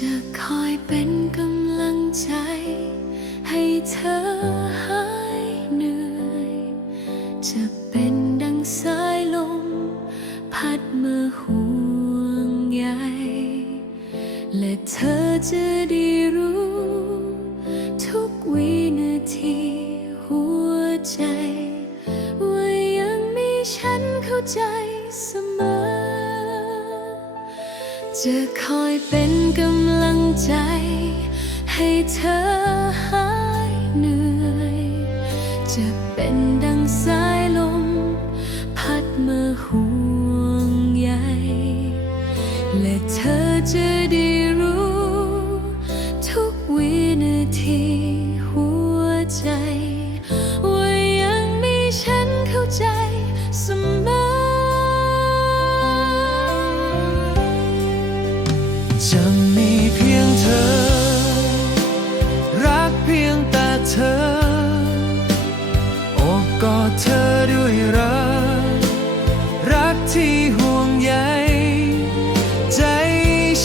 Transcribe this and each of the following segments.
จะคอยเป็นกำลังใจ ให้เธอหายเหนื่อย จะเป็นดังสายลม พัดมาห่วงใยและเธอจะได้รู้ ทุกวินาทีหัวใจ ว่ายังมีฉันเข้าใจเสมอ จะคอยเป็นกำลังใจ ให้เธอหายเหนื่อย จะเป็นดังสายลม พัดมาห่วงใยและเธอจะได้รู้ ทุกวินาที จะมีเพียงเธอ รักเพียงแต่เธออบกอดเธอด้วยรัก รักที่ห่วงใยใจ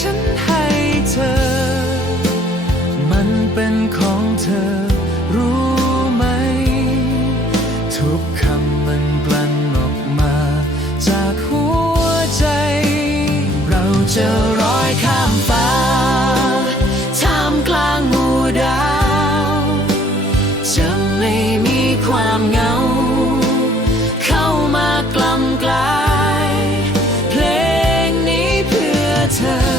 ฉันให้เธอ มันเป็นของเธอรู้ไหม ทุกคำมันกลั่นออกมา จากหัวใจ เราจะร้อยคำ time.